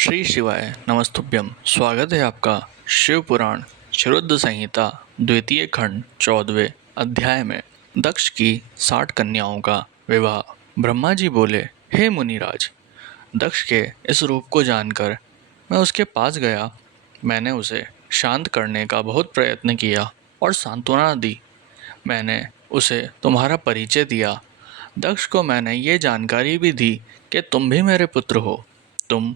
श्री शिवाय नमस्तुभ्यं। स्वागत है आपका शिव पुराण क्षरुद्र संहिता द्वितीय खंड 14वें अध्याय में। दक्ष की 60 कन्याओं का विवाह। ब्रह्मा जी बोले, हे मुनिराज, दक्ष के इस रूप को जानकर मैं उसके पास गया। मैंने उसे शांत करने का बहुत प्रयत्न किया और सांत्वना दी। मैंने उसे तुम्हारा परिचय दिया। दक्ष को मैंने ये जानकारी भी दी कि तुम भी मेरे पुत्र हो। तुम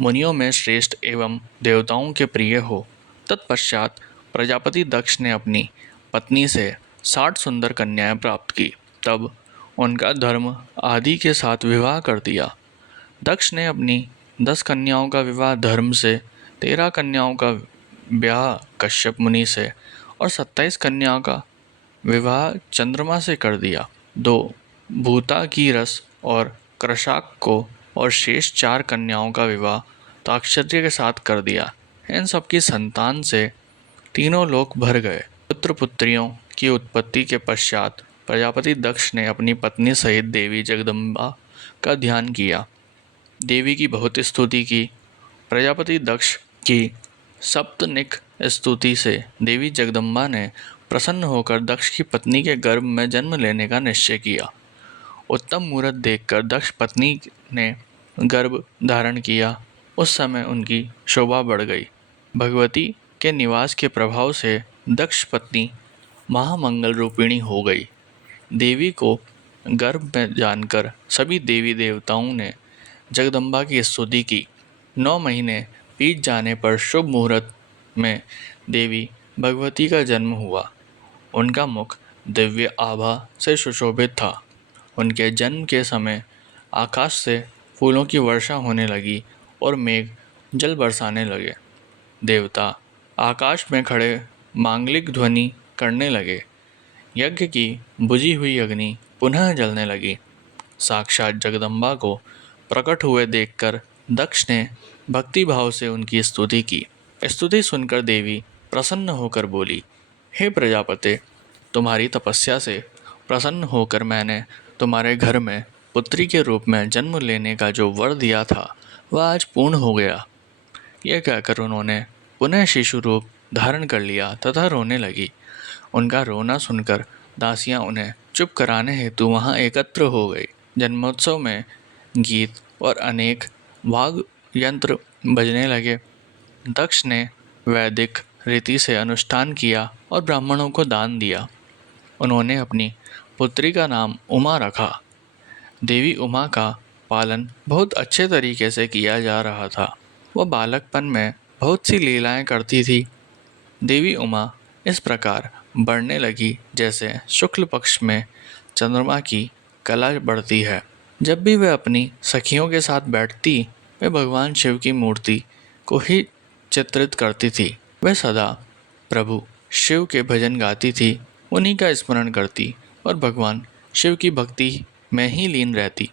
मुनियों में श्रेष्ठ एवं देवताओं के प्रिय हो। तत्पश्चात प्रजापति दक्ष ने अपनी पत्नी से 60 सुंदर कन्याएं प्राप्त की। तब उनका धर्म आदि के साथ विवाह कर दिया। दक्ष ने अपनी 10 कन्याओं का विवाह धर्म से, 13 कन्याओं का ब्याह कश्यप मुनि से और 27 कन्याओं का विवाह चंद्रमा से कर दिया। 2 भूता की रस और कृशाक को और शेष 4 कन्याओं का विवाह ताक्षत्य के साथ कर दिया। इन सबकी संतान से तीनों लोक भर गए। पुत्र पुत्रियों की उत्पत्ति के पश्चात प्रजापति दक्ष ने अपनी पत्नी सहित देवी जगदम्बा का ध्यान किया। देवी की बहुत स्तुति की। प्रजापति दक्ष की सप्तनिक स्तुति से देवी जगदम्बा ने प्रसन्न होकर दक्ष की पत्नी के गर्भ में जन्म लेने का निश्चय किया। उत्तम मुहूर्त देखकर दक्ष पत्नी ने गर्भ धारण किया। उस समय उनकी शोभा बढ़ गई। भगवती के निवास के प्रभाव से दक्ष पत्नी महामंगल रूपिणी हो गई। देवी को गर्भ में जानकर सभी देवी देवताओं ने जगदम्बा की स्तुति की। 9 महीने बीत जाने पर शुभ मुहूर्त में देवी भगवती का जन्म हुआ। उनका मुख दिव्य आभा से सुशोभित था। उनके जन्म के समय आकाश से फूलों की वर्षा होने लगी और मेघ जल बरसाने लगे। देवता आकाश में खड़े मांगलिक ध्वनि करने लगे। यज्ञ की बुझी हुई अग्नि पुनः जलने लगी। साक्षात जगदम्बा को प्रकट हुए देखकर दक्ष ने भक्ति भाव से उनकी स्तुति की। स्तुति सुनकर देवी प्रसन्न होकर बोली, हे प्रजापते, तुम्हारी तपस्या से प्रसन्न होकर मैंने तुम्हारे घर में पुत्री के रूप में जन्म लेने का जो वर दिया था वह आज पूर्ण हो गया। यह कहकर उन्होंने पुनः शिशु रूप धारण कर लिया तथा रोने लगी। उनका रोना सुनकर दासियां उन्हें चुप कराने हेतु वहां एकत्र हो गई। जन्मोत्सव में गीत और अनेक वाद्य यंत्र बजने लगे। दक्ष ने वैदिक रीति से अनुष्ठान किया और ब्राह्मणों को दान दिया। उन्होंने अपनी पुत्री का नाम उमा रखा। देवी उमा का पालन बहुत अच्छे तरीके से किया जा रहा था। वह बालकपन में बहुत सी लीलाएं करती थी। देवी उमा इस प्रकार बढ़ने लगी जैसे शुक्ल पक्ष में चंद्रमा की कला बढ़ती है। जब भी वह अपनी सखियों के साथ बैठती, वह भगवान शिव की मूर्ति को ही चित्रित करती थी। वह सदा प्रभु शिव के भजन गाती थी, उन्हीं का स्मरण करती और भगवान शिव की भक्ति में ही लीन रहती।